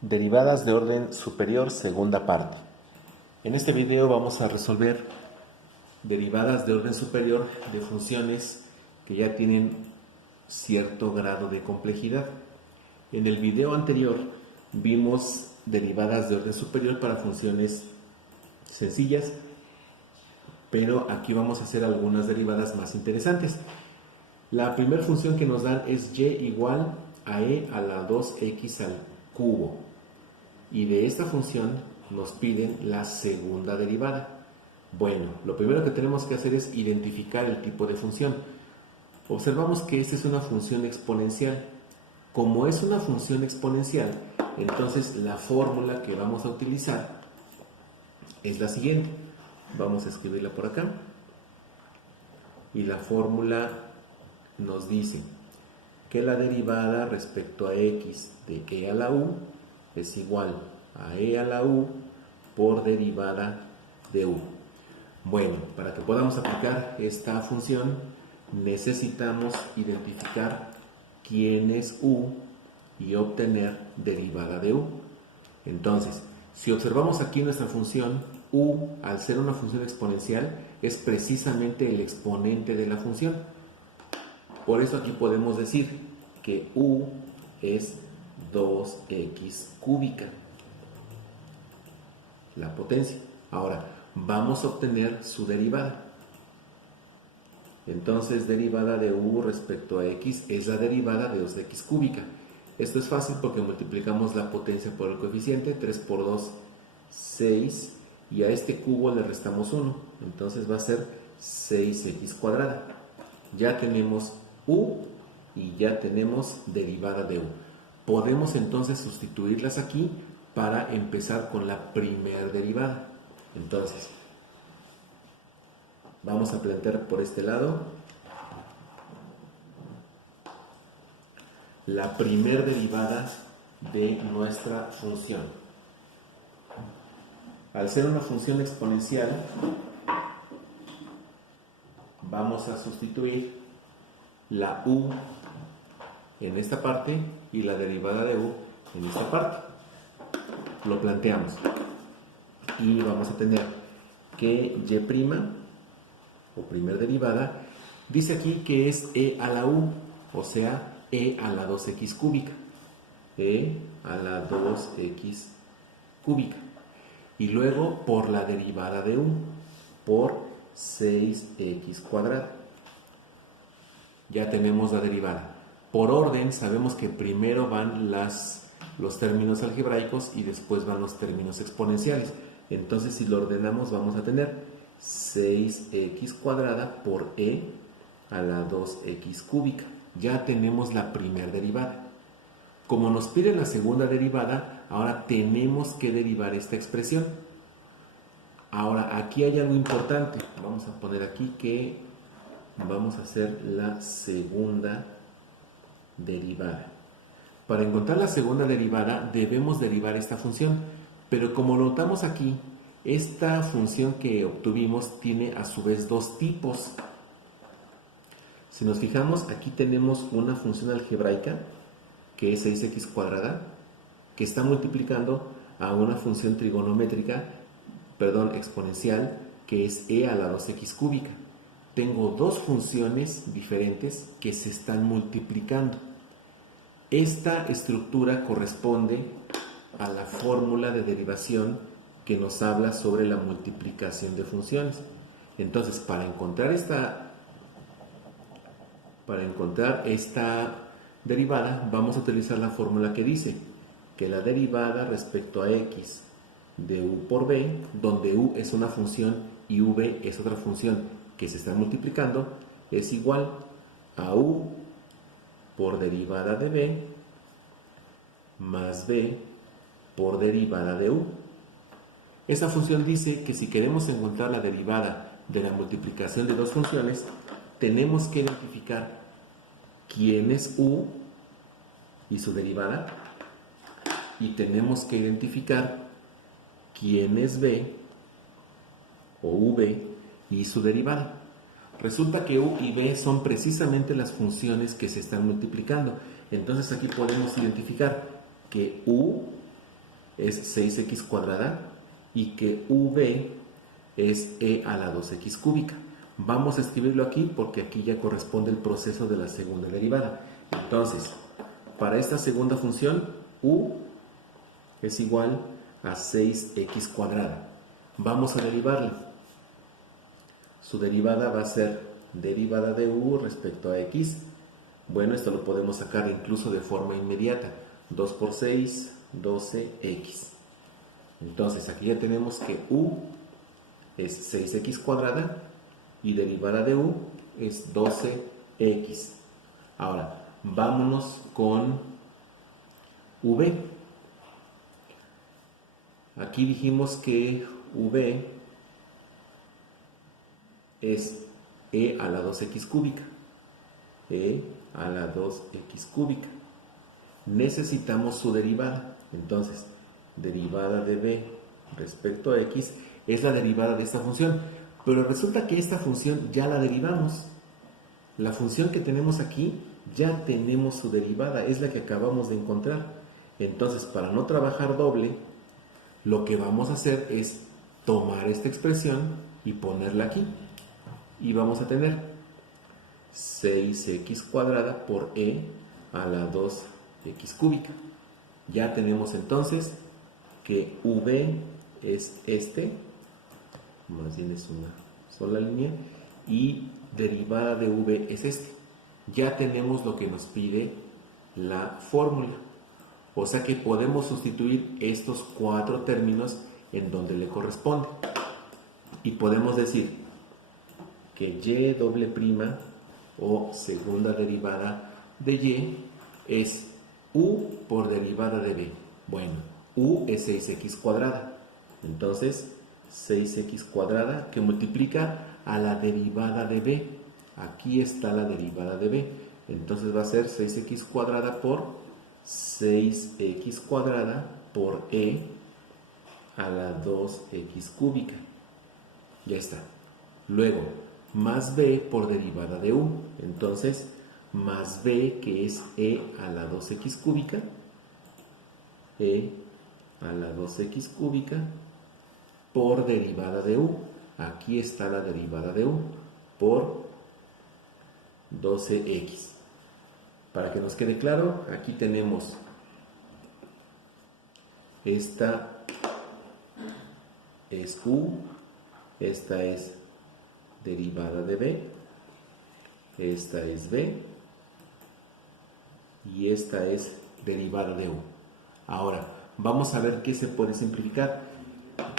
Derivadas de orden superior, segunda parte. En este video vamos a resolver derivadas de orden superior de funciones que ya tienen cierto grado de complejidad. En el video anterior vimos derivadas de orden superior para funciones sencillas, pero aquí vamos a hacer algunas derivadas más interesantes. La primera función que nos dan es y igual a e a la 2x al cubo. Y de esta función nos piden la segunda derivada. Bueno, lo primero que tenemos que hacer es identificar el tipo de función. Observamos que esta es una función exponencial. Como es una función exponencial, entonces la fórmula que vamos a utilizar es la siguiente. Vamos a escribirla por acá. Y la fórmula nos dice que la derivada respecto a x de e a la u es igual a e a la u por derivada de u. Bueno, para que podamos aplicar esta función necesitamos identificar quién es u y obtener derivada de u. Entonces, si observamos aquí nuestra función, u, al ser una función exponencial, es precisamente el exponente de la función. Por eso aquí podemos decir que u es 2x cúbica, la potencia. Ahora, vamos a obtener su derivada. Entonces, derivada de u respecto a x es la derivada de 2x cúbica. Esto es fácil porque multiplicamos la potencia por el coeficiente, 3 por 2, 6, y a este cubo le restamos 1. Entonces va a ser 6x cuadrada. Ya tenemos u y ya tenemos derivada de u. Podemos entonces sustituirlas aquí para empezar con la primer derivada. Entonces, vamos a plantear por este lado la primer derivada de nuestra función. Al ser una función exponencial, vamos a sustituir la u en esta parte y la derivada de u en esta parte. Lo planteamos y vamos a tener que y' o primer derivada dice aquí que es e a la u, o sea, e a la 2x cúbica, e a la 2x cúbica, y luego por la derivada de u por 6x cuadrada. Ya tenemos la derivada. Por orden sabemos que primero van los términos algebraicos y después van los términos exponenciales. Entonces, si lo ordenamos, vamos a tener 6x cuadrada por e a la 2x cúbica. Ya tenemos la primera derivada. Como nos pide la segunda derivada, ahora tenemos que derivar esta expresión. Ahora, aquí hay algo importante. Vamos a poner aquí que vamos a hacer la segunda derivada. Para encontrar la segunda derivada debemos derivar esta función, pero como notamos aquí, esta función que obtuvimos tiene a su vez dos tipos. Si nos fijamos, aquí tenemos una función algebraica que es 6x cuadrada, que está multiplicando a una función exponencial, que es e a la 2x cúbica. Tengo dos funciones diferentes que se están multiplicando. Esta estructura corresponde a la fórmula de derivación que nos habla sobre la multiplicación de funciones. Entonces, para encontrar esta derivada, vamos a utilizar la fórmula que dice que la derivada respecto a x de u por b, donde u es una función y v es otra función que se está multiplicando, es igual a u por derivada de b más b por derivada de u. Esta función dice que si queremos encontrar la derivada de la multiplicación de dos funciones, tenemos que identificar quién es u y su derivada, y tenemos que identificar quién es b o v y su derivada. Resulta que u y b son precisamente las funciones que se están multiplicando. Entonces aquí podemos identificar que u es 6x cuadrada y que v es e a la 2x cúbica. Vamos a escribirlo aquí porque aquí ya corresponde el proceso de la segunda derivada. Entonces, para esta segunda función, u es igual a 6x cuadrada. Vamos a derivarla. Su derivada va a ser derivada de u respecto a x. Bueno, esto lo podemos sacar incluso de forma inmediata. 2 por 6, 12x. Entonces, aquí ya tenemos que u es 6x cuadrada y derivada de u es 12x. Ahora, vámonos con v. Aquí dijimos que v es e a la 2x cúbica. E a la 2x cúbica. Necesitamos su derivada. Entonces, derivada de b respecto a x es la derivada de esta función. Pero resulta que esta función ya la derivamos. La función que tenemos aquí ya tenemos su derivada, es la que acabamos de encontrar. Entonces, para no trabajar doble, lo que vamos a hacer es tomar esta expresión y ponerla aquí. Y vamos a tener 6x cuadrada por e a la 2x cúbica. Ya tenemos entonces que v es este, más bien es una sola línea, y derivada de v es este. Ya tenemos lo que nos pide la fórmula. O sea que podemos sustituir estos cuatro términos en donde le corresponde. Y podemos decir que y doble prima o segunda derivada de y es u por derivada de b. Bueno, u es 6x cuadrada. Entonces, 6x cuadrada que multiplica a la derivada de b. Aquí está la derivada de b. Entonces va a ser 6x cuadrada por 6x cuadrada por e a la 2x cúbica. Ya está. Luego, más b por derivada de u. Entonces, más b, que es e a la 2x cúbica. E a la 2x cúbica por derivada de u. Aquí está la derivada de u por 12x. Para que nos quede claro, aquí tenemos esta es u, esta es derivada de b, esta es b y esta es derivada de u. Ahora, vamos a ver qué se puede simplificar.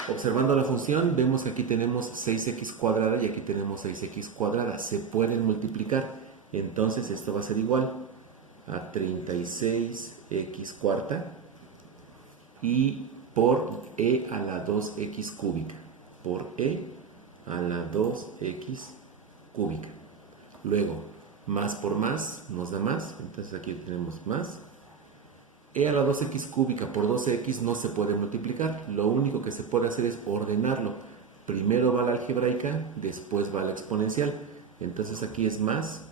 Observando la función, vemos que aquí tenemos 6x cuadrada y aquí tenemos 6x cuadrada. Se pueden multiplicar. Entonces, esto va a ser igual a 36x cuarta y por e a la 2x cúbica. Por e a la 2x cúbica. Luego, más por más nos da más. Entonces, aquí tenemos más. E a la 2x cúbica por 12x no se puede multiplicar. Lo único que se puede hacer es ordenarlo. Primero va la algebraica, después va la exponencial. Entonces aquí es más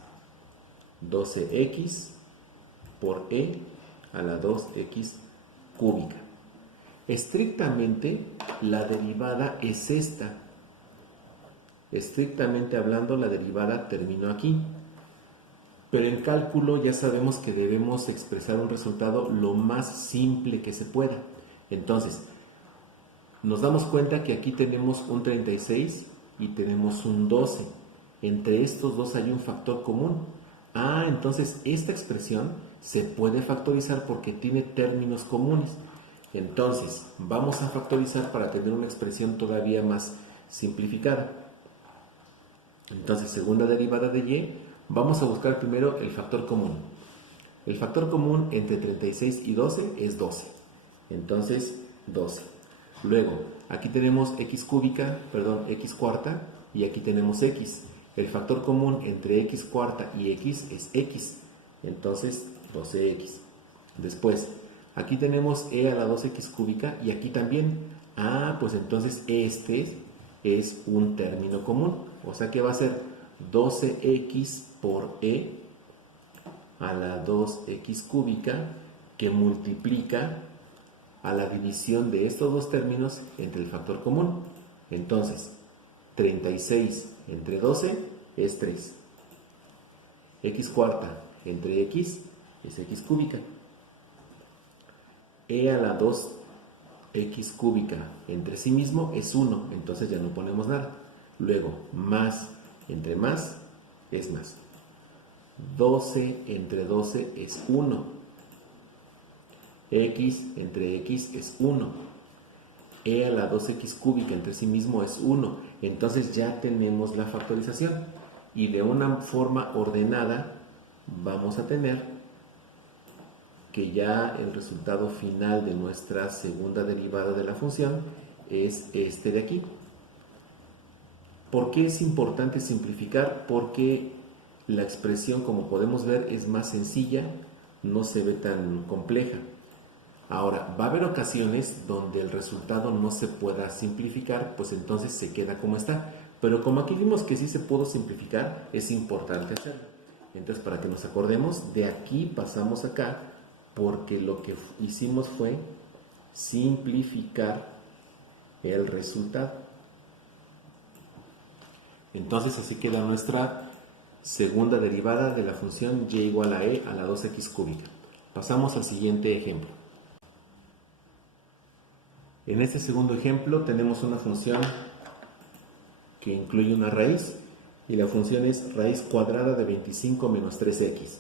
12x por e a la 2x cúbica. Estrictamente, la derivada es esta. Estrictamente hablando, la derivada terminó aquí. Pero en cálculo ya sabemos que debemos expresar un resultado lo más simple que se pueda. Entonces, nos damos cuenta que aquí tenemos un 36 y tenemos un 12. Entre estos dos hay un factor común. Entonces esta expresión se puede factorizar porque tiene términos comunes. Entonces, vamos a factorizar para tener una expresión todavía más simplificada. Entonces, segunda derivada de y. Vamos a buscar primero el factor común. El factor común entre 36 y 12 es 12. Entonces, 12. Luego, aquí tenemos x cuarta y aquí tenemos x. El factor común entre x cuarta y x es x. Entonces, 12x. Después, aquí tenemos e a la 2x cúbica y aquí también. Pues entonces este es un término común. O sea que va a ser 12x por e a la 2x cúbica que multiplica a la división de estos dos términos entre el factor común. Entonces, 36 entre 12 es 3. X cuarta entre X es X cúbica. E a la 2X cúbica entre sí mismo es 1, entonces ya no ponemos nada. Luego, más entre más es más. 12 entre 12 es 1. X entre X es 1. E a la 2X cúbica entre sí mismo es 1. Entonces ya tenemos la factorización. Y de una forma ordenada vamos a tener que ya el resultado final de nuestra segunda derivada de la función es este de aquí. ¿Por qué es importante simplificar? Porque la expresión, como podemos ver, es más sencilla, no se ve tan compleja. Ahora, va a haber ocasiones donde el resultado no se pueda simplificar, pues entonces se queda como está. Pero como aquí vimos que sí se pudo simplificar, es importante hacerlo. Entonces, para que nos acordemos, de aquí pasamos acá, porque lo que hicimos fue simplificar el resultado. Entonces, así queda nuestra segunda derivada de la función y igual a e a la 2x cúbica. Pasamos al siguiente ejemplo. En este segundo ejemplo tenemos una función que incluye una raíz y la función es raíz cuadrada de 25 menos 3x.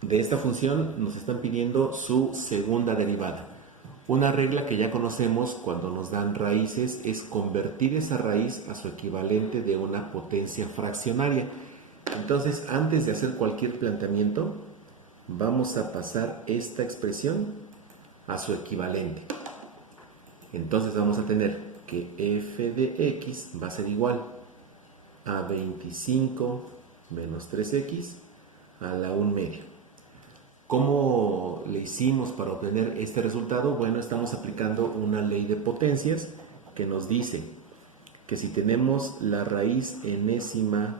De esta función nos están pidiendo su segunda derivada. Una regla que ya conocemos cuando nos dan raíces es convertir esa raíz a su equivalente de una potencia fraccionaria. Entonces, antes de hacer cualquier planteamiento, vamos a pasar esta expresión a su equivalente. Entonces vamos a tener que f de x va a ser igual a 25 menos 3x a la 1 media. ¿Cómo le hicimos para obtener este resultado? Bueno, estamos aplicando una ley de potencias que nos dice que si tenemos la raíz enésima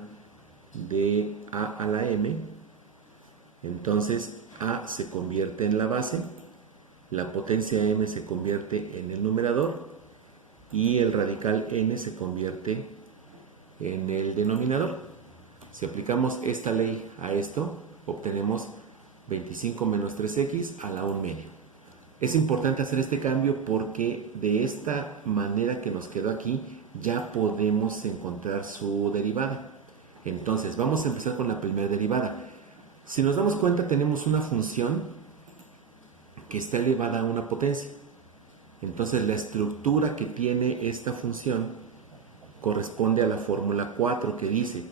de a a la m, entonces a se convierte en la base, la potencia m se convierte en el numerador y el radical n se convierte en el denominador. Si aplicamos esta ley a esto, obtenemos 25 menos 3x a la 1 media. Es importante hacer este cambio porque de esta manera que nos quedó aquí ya podemos encontrar su derivada. Entonces vamos a empezar con la primera derivada. Si nos damos cuenta, tenemos una función que está elevada a una potencia. Entonces la estructura que tiene esta función corresponde a la fórmula 4 que dice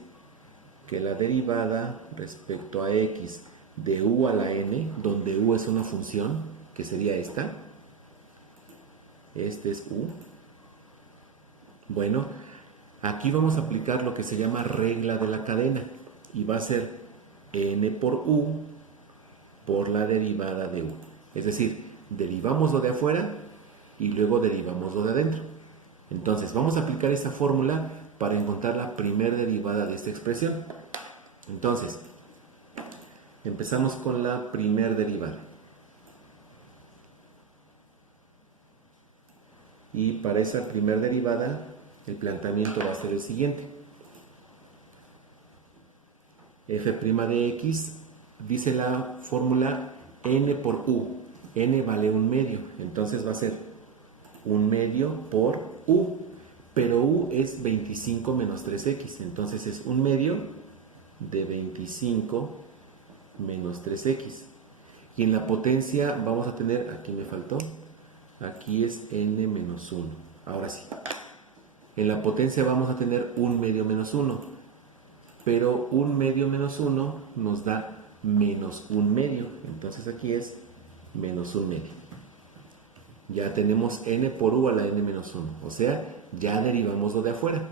que la derivada respecto a x de u a la n, donde u es una función, que sería esta, este es u. Bueno, aquí vamos a aplicar lo que se llama regla de la cadena y va a ser n por u por la derivada de u. Es decir, derivamos lo de afuera y luego derivamos lo de adentro. Entonces, vamos a aplicar esta fórmula para encontrar la primera derivada de esta expresión. Entonces, empezamos con la primera derivada. Y para esa primera derivada, el planteamiento va a ser el siguiente. F' de x, dice la fórmula n por u. N vale 1 medio, entonces va a ser 1 medio por u. Pero u es 25 menos 3x, entonces es 1 medio de 25 menos 3x. Y en la potencia vamos a tener, aquí me faltó, aquí es n menos 1. Ahora sí. En la potencia vamos a tener 1 medio menos 1. Pero 1 medio menos 1 nos da menos 1 medio. Entonces aquí es menos 1 medio. Ya tenemos n por u a la n menos 1. O sea, ya derivamos lo de afuera.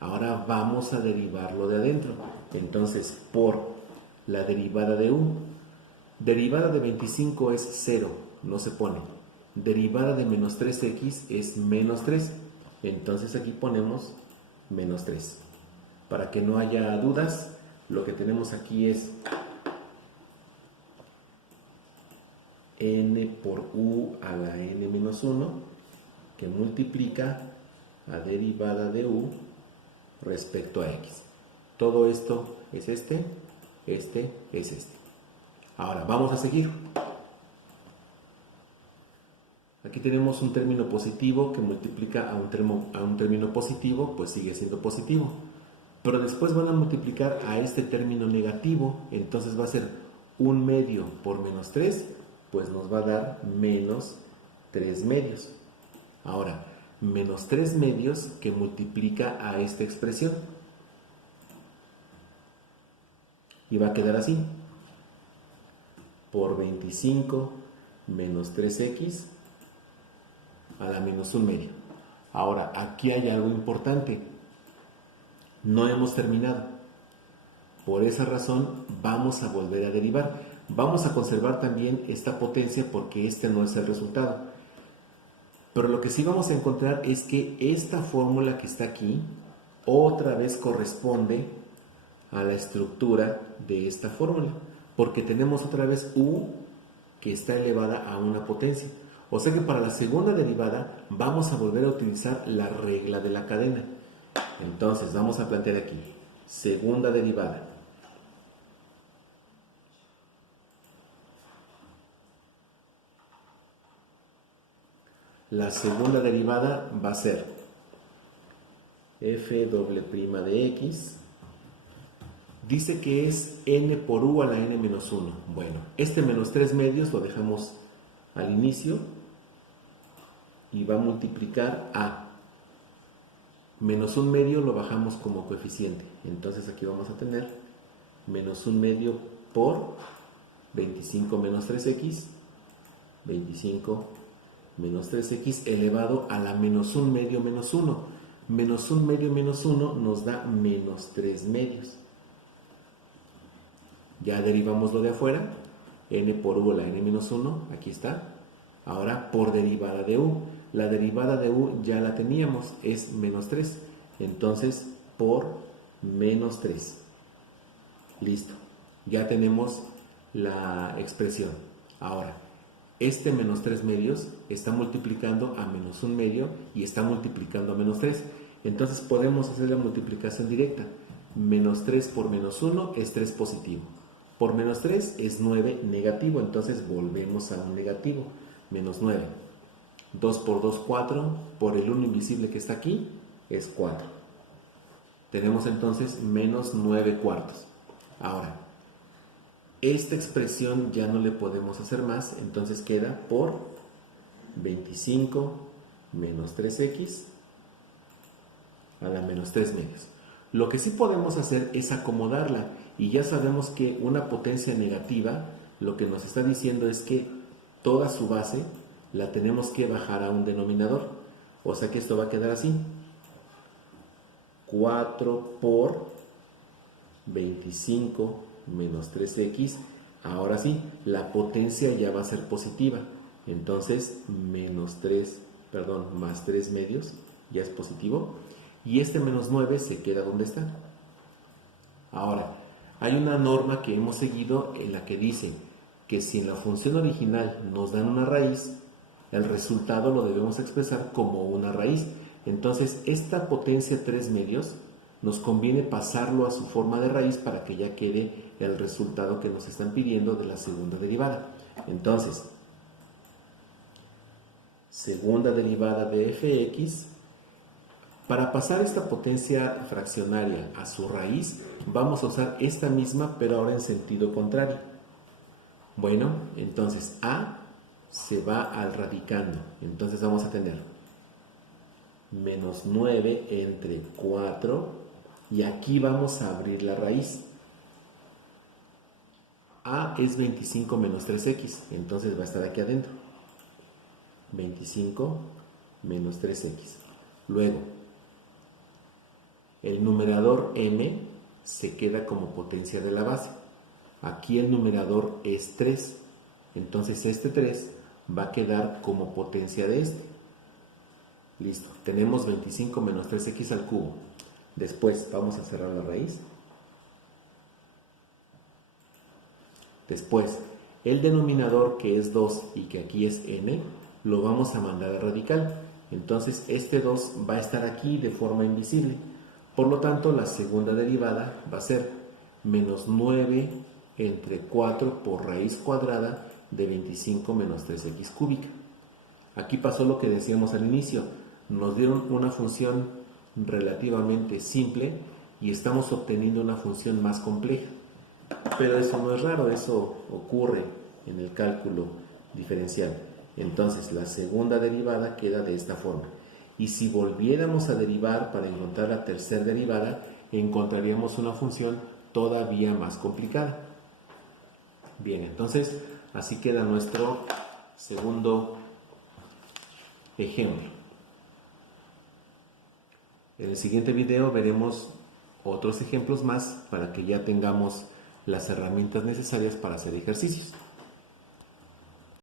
Ahora vamos a derivar lo de adentro. Entonces, por la derivada de u, derivada de 25 es 0, no se pone. Derivada de menos 3x es menos 3. Entonces aquí ponemos menos 3. Para que no haya dudas, lo que tenemos aquí es n por u a la n menos 1 que multiplica a derivada de u respecto a x. Todo esto es este es este. Ahora vamos a seguir. Aquí tenemos un término positivo que multiplica a un término positivo, pues sigue siendo positivo. Pero después van a multiplicar a este término negativo, entonces va a ser 1 medio por menos 3, pues nos va a dar menos 3 medios. Ahora, menos 3 medios que multiplica a esta expresión. Y va a quedar así. Por 25 menos 3x a la menos 1 medio. Ahora, aquí hay algo importante. No hemos terminado. Por esa razón, vamos a volver a derivar. Vamos a conservar también esta potencia porque este no es el resultado. Pero lo que sí vamos a encontrar es que esta fórmula que está aquí otra vez corresponde a la estructura de esta fórmula. Porque tenemos otra vez u que está elevada a una potencia. O sea que para la segunda derivada vamos a volver a utilizar la regla de la cadena. Entonces vamos a plantear aquí, segunda derivada. La segunda derivada va a ser f doble prima de x. Dice que es n por u a la n menos 1. Bueno, este menos 3 medios lo dejamos al inicio y va a multiplicar a menos 1 medio, lo bajamos como coeficiente. Entonces aquí vamos a tener menos 1 medio por 25 menos 3x, 25 menos 3x elevado a la menos 1 medio menos 1. Menos 1 medio menos 1 nos da menos 3 medios. Ya derivamos lo de afuera, n por u a la n menos 1, aquí está. Ahora por derivada de u. La derivada de u ya la teníamos, es menos 3. Entonces, por menos 3. Listo. Ya tenemos la expresión. Ahora, este menos 3 medios está multiplicando a menos 1 medio y está multiplicando a menos 3. Entonces, podemos hacer la multiplicación directa. Menos 3 por menos 1 es 3 positivo. Por menos 3 es 9 negativo. Entonces, volvemos a un negativo. Menos 9. 2 por 2, 4. Por el 1 invisible que está aquí, es 4. Tenemos entonces menos 9 cuartos. Ahora, esta expresión ya no le podemos hacer más, entonces queda por 25 menos 3x a la menos 3 medios. Lo que sí podemos hacer es acomodarla, y ya sabemos que una potencia negativa lo que nos está diciendo es que toda su base la tenemos que bajar a un denominador. O sea que esto va a quedar así. 4 por 25 menos 3x. Ahora sí, la potencia ya va a ser positiva. Entonces, más 3 medios ya es positivo. Y este menos 9 se queda donde está. Ahora, hay una norma que hemos seguido en la que dice que si en la función original nos dan una raíz, el resultado lo debemos expresar como una raíz. Entonces, esta potencia 3 medios nos conviene pasarlo a su forma de raíz para que ya quede el resultado que nos están pidiendo de la segunda derivada. Entonces, segunda derivada de fx, para pasar esta potencia fraccionaria a su raíz, vamos a usar esta misma, pero ahora en sentido contrario. Bueno, entonces a se va al radicando. Entonces vamos a tener menos 9 entre 4, y aquí vamos a abrir la raíz. A es 25 menos 3x, entonces va a estar aquí adentro. 25 menos 3x. Luego, el numerador m se queda como potencia de la base. Aquí el numerador es 3, entonces este 3 va a quedar como potencia de este. Listo, tenemos 25 menos 3x al cubo. Después vamos a cerrar la raíz. Después, El denominador, que es 2 y que aquí es n, lo vamos a mandar a radical. Entonces este 2 va a estar aquí de forma invisible. Por lo tanto, la segunda derivada va a ser menos 9 entre 4 por raíz cuadrada de 25 menos 3x cúbica. Aquí pasó lo que decíamos al inicio. Nos dieron una función relativamente simple y estamos obteniendo una función más compleja. Pero eso no es raro, eso ocurre en el cálculo diferencial. Entonces la segunda derivada queda de esta forma. Y si volviéramos a derivar para encontrar la tercera derivada, encontraríamos una función todavía más complicada. Bien, entonces así queda nuestro segundo ejemplo. En el siguiente video veremos otros ejemplos más para que ya tengamos las herramientas necesarias para hacer ejercicios.